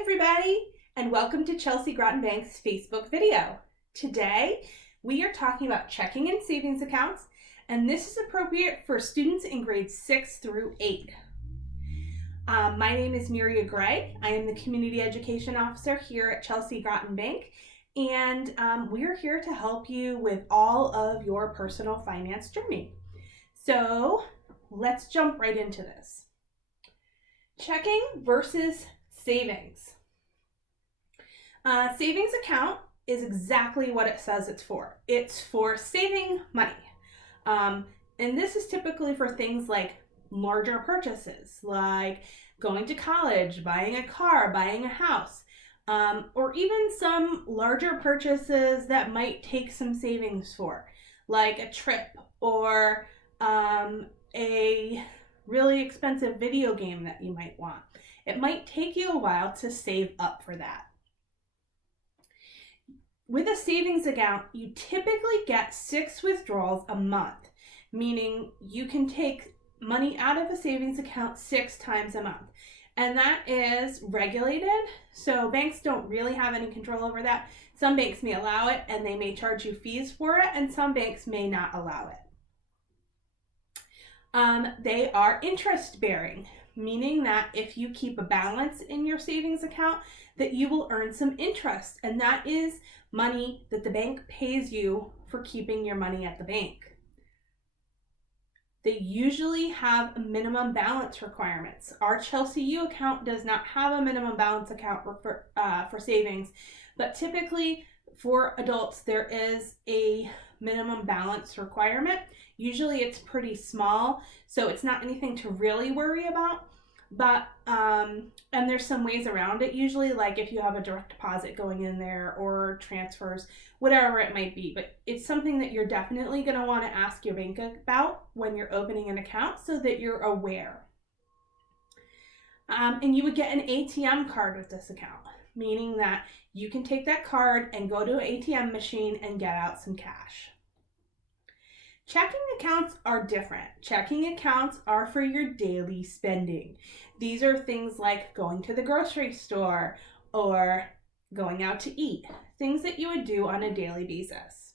everybody, and welcome to Chelsea Groton Bank's Facebook video. Today, we are talking about checking and savings accounts, and this is appropriate for students in grades 6 through 8. My name is Miria Gray. I am the Community Education Officer here at Chelsea Groton Bank, and we're here to help you with all of your personal finance journey. So, let's jump right into this. Checking versus savings. Savings account is exactly what it says it's for. It's for saving money. And this is typically for things like larger purchases, like going to college, buying a car, buying a house, or even some larger purchases that might take some savings for, like a trip or a really expensive video game that you might want. It might take you a while to save up for that. With a savings account, you typically get 6 withdrawals a month, meaning you can take money out of a savings account 6 times a month. And that is regulated, so banks don't really have any control over that. Some banks may allow it and they may charge you fees for it, and some banks may not allow it. They are interest bearing, meaning that if you keep a balance in your savings account, that you will earn some interest, and that is money that the bank pays you for keeping your money at the bank. They usually have minimum balance requirements. Our Chelsea U account does not have a minimum balance account for savings, but typically for adults there is a minimum balance requirement. Usually it's pretty small, so it's not anything to really worry about. But and there's some ways around it, usually, like if you have a direct deposit going in there or transfers, whatever it might be. But it's something that you're definitely going to want to ask your bank about when you're opening an account so that you're aware. And you would get an ATM card with this account, meaning that you can take that card and go to an ATM machine and get out some cash. Checking accounts are different. Checking accounts are for your daily spending. These are things like going to the grocery store or going out to eat, things that you would do on a daily basis.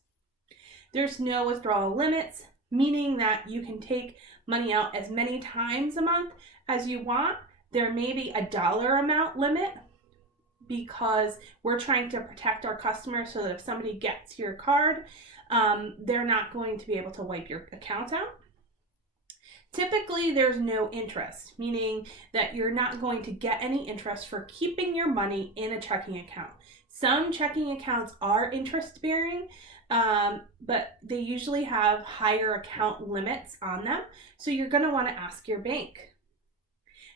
There's no withdrawal limits, meaning that you can take money out as many times a month as you want. There may be a dollar amount limit because we're trying to protect our customers so that if somebody gets your card, they're not going to be able to wipe your account out. Typically, there's no interest, meaning that you're not going to get any interest for keeping your money in a checking account. Some checking accounts are interest bearing, but they usually have higher account limits on them, so you're going to want to ask your bank.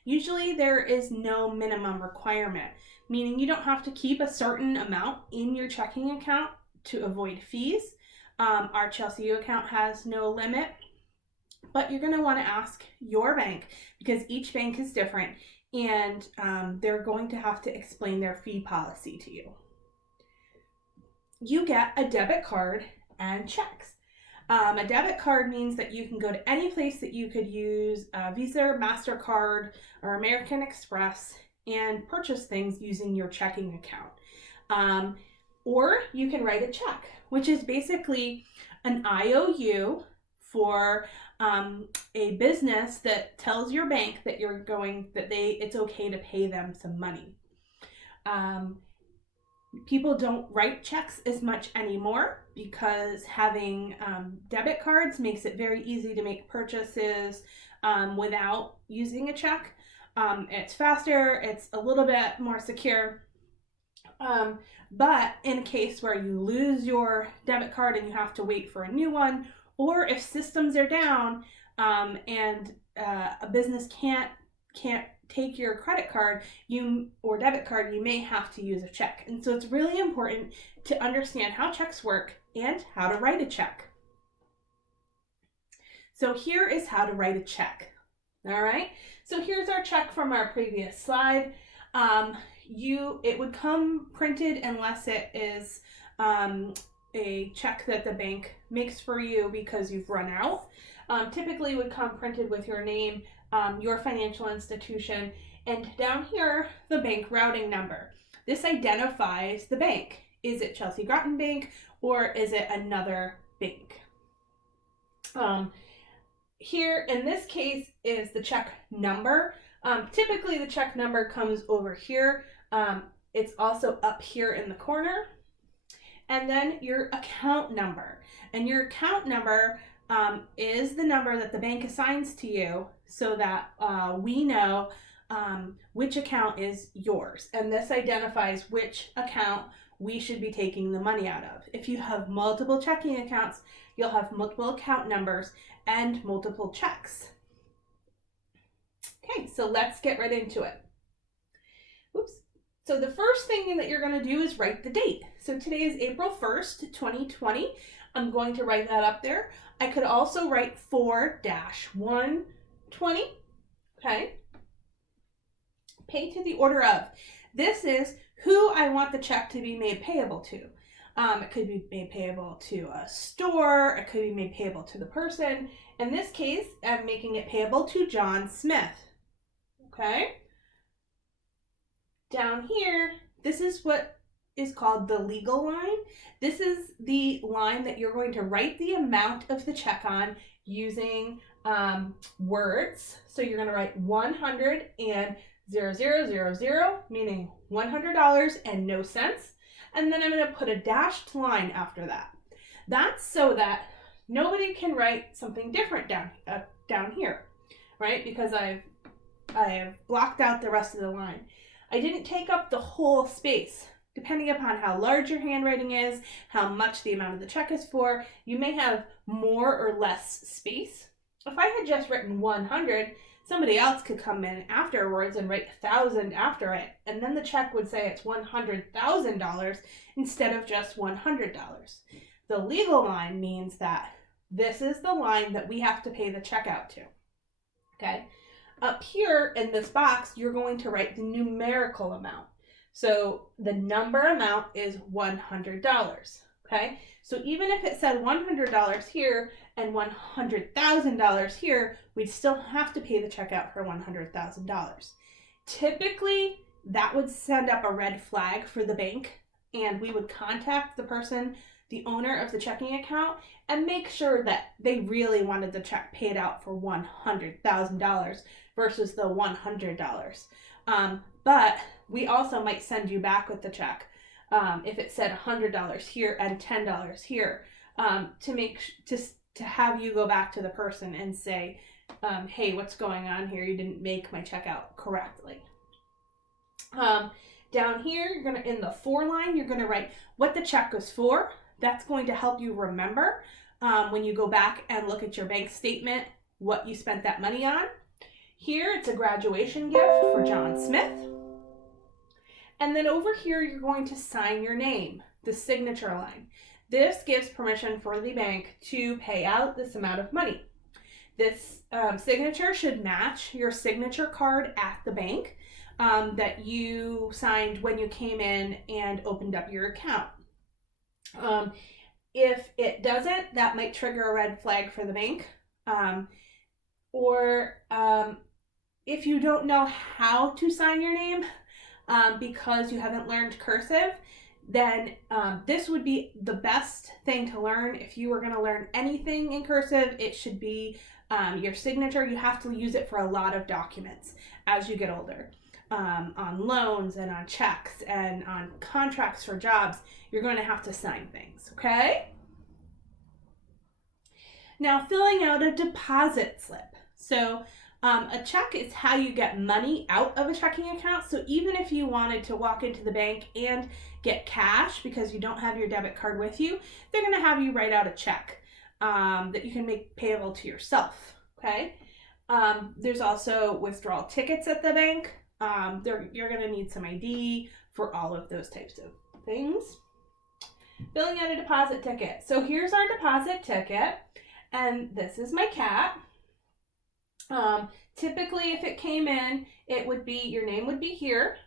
Usually, there is no minimum requirement, meaning you don't have to keep a certain amount in your checking account to avoid fees. Our Chelsea U account has no limit, but you're going to want to ask your bank because each bank is different, and they're going to have to explain their fee policy to you. You get a debit card and checks. A debit card means that you can go to any place that you could use Visa, MasterCard, or American Express and purchase things using your checking account. Or you can write a check, which is basically an IOU for a business that tells your bank that it's okay to pay them some money. People don't write checks as much anymore because having debit cards makes it very easy to make purchases without using a check. It's faster, it's a little bit more secure. But in a case where you lose your debit card and you have to wait for a new one, or if systems are down and a business can't take your credit card or debit card, you may have to use a check. And so it's really important to understand how checks work and how to write a check. So here is how to write a check. All right, so here's our check from our previous slide. It would come printed unless it is a check that the bank makes for you because you've run out. Typically would come printed with your name, your financial institution, And down here, the bank routing number. This identifies the bank. Is it Chelsea Groton Bank or is it another bank? Here in this case is the check number. Typically the check number comes over here. It's also up here in the corner. And then your account number. And your account number is the number that the bank assigns to you so that we know which account is yours. And this identifies which account we should be taking the money out of. If you have multiple checking accounts, you'll have multiple account numbers and multiple checks. Okay, so let's get right into it. Oops. So the first thing that you're going to do is write the date. So today is April 1st, 2020. I'm going to write that up there. I could also write 4-120. Okay. Pay to the order of. This is who I want the check to be made payable to. It could be made payable to a store. It could be made payable to the person. In this case, I'm making it payable to John Smith. Okay. Down here, this is what is called the legal line. This is the line that you're going to write the amount of the check on using words. So you're going to write 100 and 0000, meaning $100 and no cents. And then I'm going to put a dashed line after that. That's so that nobody can write something different down here, right? Because I have blocked out the rest of the line. I didn't take up the whole space. Depending upon how large your handwriting is, how much the amount of the check is for, you may have more or less space. If I had just written 100, somebody else could come in afterwards and write 1,000 after it, and then the check would say it's $100,000 instead of just $100. The legal line means that this is the line that we have to pay the check out to. Okay? Up here in this box, you're going to write the numerical amount. So the number amount is $100. Okay? So even if it said $100 here and $100,000 here, we'd still have to pay the check out for $100,000. Typically, that would send up a red flag for the bank, and we would contact the person, the owner of the checking account, and make sure that they really wanted the check paid out for $100,000 versus the $100. But we also might send you back with the check if it said $100 here and $10 here to have you go back to the person and say, hey, what's going on here? You didn't make my check out correctly. Down here, you're going to, in the for line, you're going to write what the check was for. That's going to help you remember when you go back and look at your bank statement what you spent that money on. Here, it's a graduation gift for John Smith. And then over here, you're going to sign your name, the signature line. This gives permission for the bank to pay out this amount of money. This signature should match your signature card at the bank that you signed when you came in and opened up your account. If it doesn't, that might trigger a red flag for the bank. If you don't know how to sign your name because you haven't learned cursive, then this would be the best thing to learn. If you were going to learn anything in cursive, it should be your signature. You have to use it for a lot of documents as you get older. On loans and on checks and on contracts for jobs, you're going to have to sign things, okay? Now, filling out a deposit slip. So a check is how you get money out of a checking account. So even if you wanted to walk into the bank and get cash because you don't have your debit card with you, they're going to have you write out a check that you can make payable to yourself, okay? There's also withdrawal tickets at the bank. You're going to need some ID for all of those types of things. Filling out a deposit ticket. So here's our deposit ticket, and this is my cat. Typically, if it came in, it would be, your name would be here.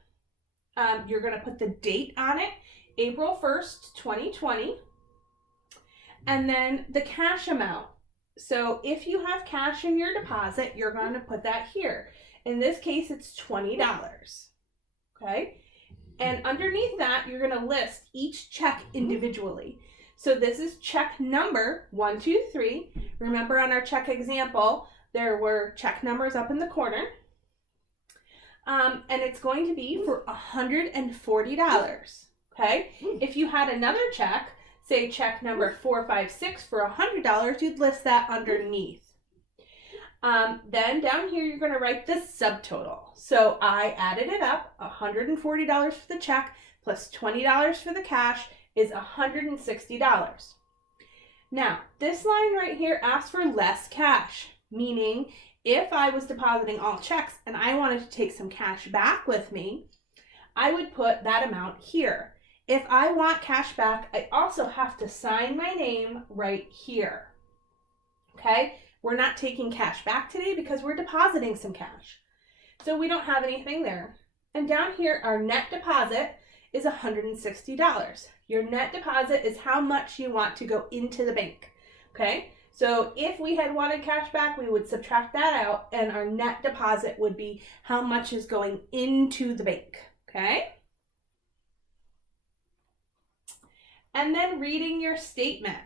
You're going to put the date on it, April 1st, 2020. And then the cash amount. So if you have cash in your deposit, you're going to put that here. In this case, it's $20. Okay? And underneath that, you're going to list each check individually. So this is check number 123. Remember on our check example, there were check numbers up in the corner. And it's going to be for $140. Okay? If you had another check, say check number 456 for $100, you'd list that underneath. Then down here, you're going to write the subtotal. So I added it up. $140 for the check plus $20 for the cash is $160. Now, this line right here asks for less cash, meaning if I was depositing all checks and I wanted to take some cash back with me, I would put that amount here. If I want cash back, I also have to sign my name right here. Okay? We're not taking cash back today because we're depositing some cash. So we don't have anything there. And down here, our net deposit is $160. Your net deposit is how much you want to go into the bank. Okay? So if we had wanted cash back, we would subtract that out, and our net deposit would be how much is going into the bank. Okay? And then reading your statement.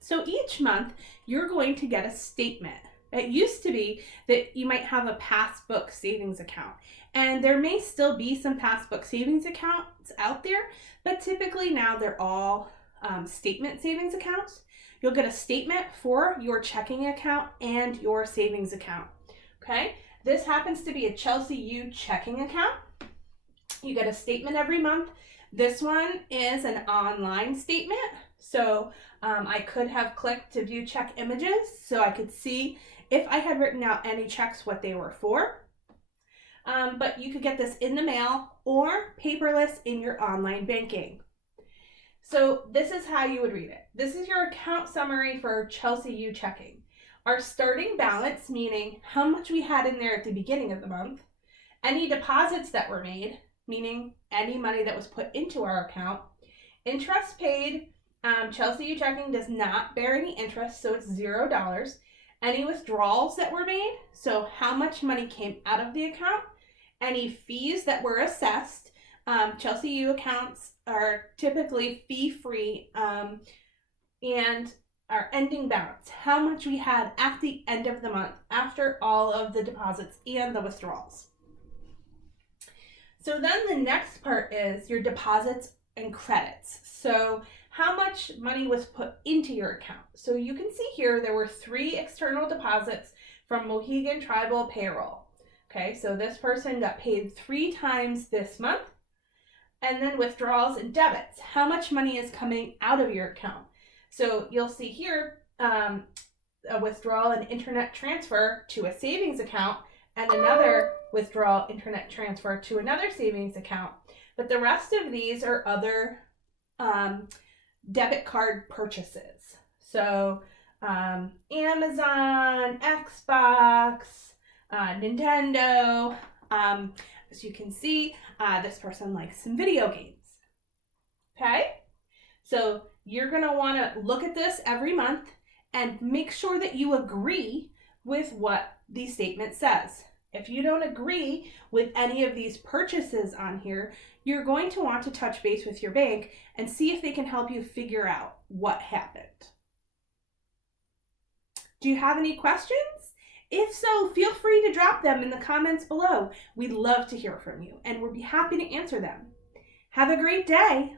So each month, you're going to get a statement. It used to be that you might have a passbook savings account, and there may still be some passbook savings accounts out there, but typically now they're all statement savings accounts. You'll get a statement for your checking account and your savings account. Okay, this happens to be a Chelsea U checking account. You get a statement every month. This one is an online statement. So I could have clicked to view check images so I could see if I had written out any checks, what they were for. But you could get this in the mail or paperless in your online banking. So this is how you would read it. This is your account summary for Chelsea U checking. Our starting balance, meaning how much we had in there at the beginning of the month, any deposits that were made, meaning any money that was put into our account, interest paid. Chelsea U checking does not bear any interest, so it's $0. Any withdrawals that were made, so how much money came out of the account, any fees that were assessed. Chelsea U accounts are typically fee-free, and our ending balance, how much we had at the end of the month after all of the deposits and the withdrawals. So then the next part is your deposits and credits. So how much money was put into your account. So you can see here there were 3 external deposits from Mohegan Tribal Payroll. Okay, so this person got paid 3 times this month. And then withdrawals and debits. How much money is coming out of your account? So you'll see here a withdrawal and internet transfer to a savings account and another withdrawal internet transfer to another savings account. But the rest of these are other debit card purchases. So Amazon, Xbox, Nintendo. As you can see, this person likes some video games. Okay? So you're going to want to look at this every month and make sure that you agree with what the statement says. If you don't agree with any of these purchases on here, you're going to want to touch base with your bank and see if they can help you figure out what happened. Do you have any questions? If so, feel free to drop them in the comments below. We'd love to hear from you, and we'll be happy to answer them. Have a great day.